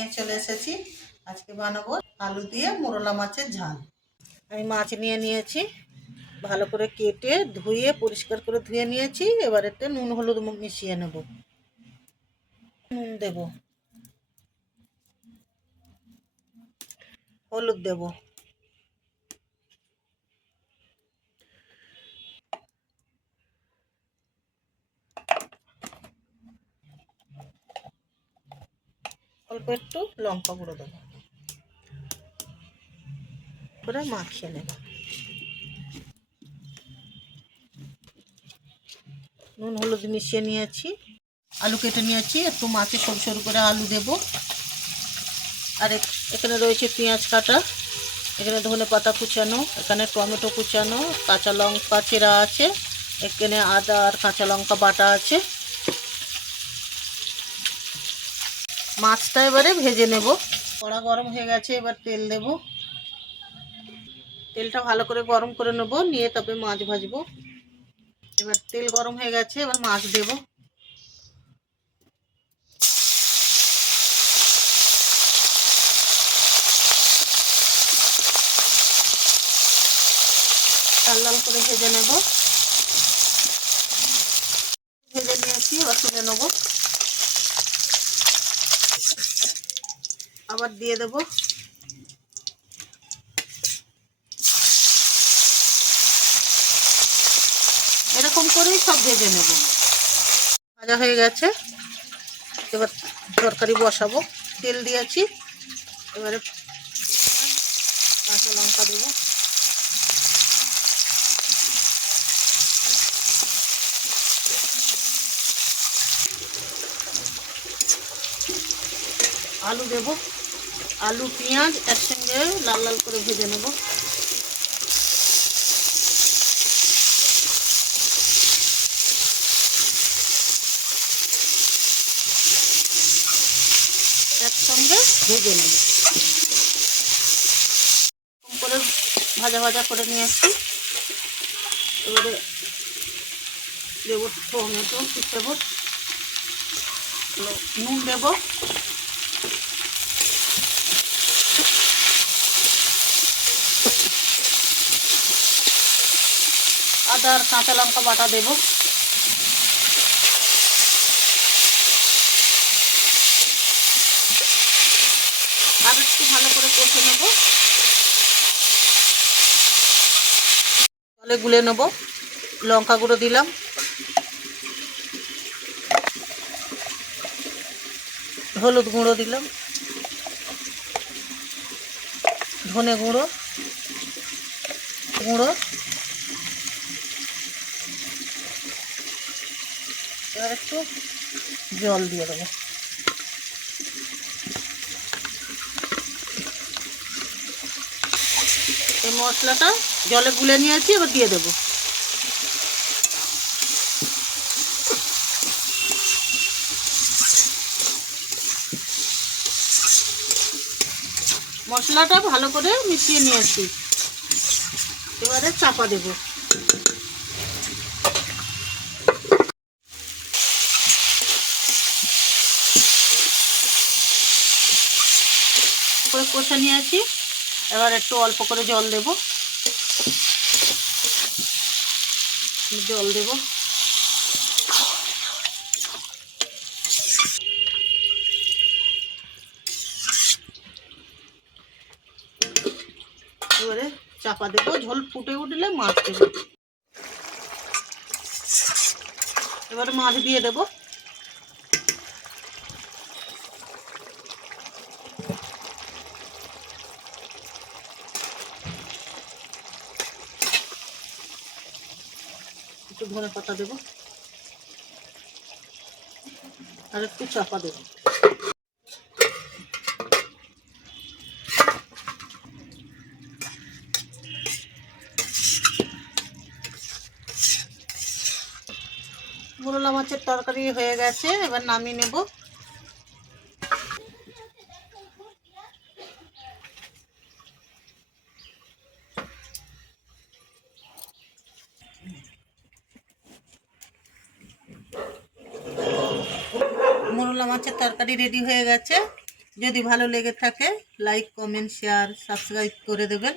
নিয়ে চলে এসেছি। আজকে বানাবো আলু দিয়ে মোরলা মাছের ঝাল। আমি মাছ নিয়ে নিয়েছি, ভালো করে কেটে ধুয়ে পরিষ্কার করে ধুয়ে নিয়েছি। এবার এতে নুন হলুদ মিশিয়ে নেব। নুন দেব, হলুদ দেব, অল্প একটু লঙ্কা গুঁড়ো দেবো, করে মাখিয়ে নেব। নুন হলুদ মিশিয়ে নিয়েছি, আলু কেটে নিয়েছি। একটু মাছে সরু সরু করে আলু দেব। আর এখানে রয়েছে পেঁয়াজ কাটা, এখানে ধনে পাতা কুচানো, এখানে টমেটো কুচানো, কাঁচা লঙ্কা চেরা আছে, এখানে আদা আর কাঁচা লঙ্কা বাটা আছে। মাছটা এবারে ভেজে নেব। কড়া গরম হয়ে গেছে, এবার তেল দেব। তেলটা ভালো করে গরম করে নেব, নিয়ে তবে মাছ ভাজবো। এবার তেল গরম হয়ে গেছে, এবার মাছ দেব। লাল লাল করে ভেজে নেব। ভেজে নিয়েছি, এবার তুলে নেব। আবার দিয়ে দেব। এরকম করেই সব ভেজে নেব। ভাজা হয়ে গেছে, এবার তরকারি বসাবো। তেল দিয়েছি, এবারে কাঁচা লঙ্কা দেবো, আলু দেব। আলু পেঁয়াজ একসঙ্গে লাল লাল করে ভেজে নেব। একসঙ্গে ভেজে নেব। কম করে ভাজা ভাজা করে নিয়ে আসছি। এবারে দেবো টমেটো দেব, নুন দেব, আদা আর কাঁচা লঙ্কা বাটা দেব। আর একটু ভালো করে কষে নেব। জলে গুলে নেব। লঙ্কা গুঁড়ো দিলাম, হলুদ গুঁড়ো দিলাম, ধনে গুঁড়ো এবার একটু জল দিয়ে দেবো। এই মশলাটা জলে গুলে নিয়েছি, এবার দিয়ে দেবো। মশলাটা ভালো করে মিশিয়ে নিয়েছি, এবারে চাপা দেব। করে কষে নিয়েছি, এবার একটু অল্প করে জল দেব। জল দেব, এবারে চাপা দেবো। ঝোল ফুটে উঠলে মাছ দেবো। এবারে মাছ দিয়ে দেবো। একটু ধনে পাতা দেবো, আর একটু চাপা দেবো। মোরলা মাছের তরকারি হয়ে গেছে, এবার নামিয়ে নেব। মোরলা মাছের তরকারি রেডি হয়ে গেছে, যদি ভালো লেগে থাকে লাইক কমেন্ট শেয়ার সাবস্ক্রাইব করে দেবেন।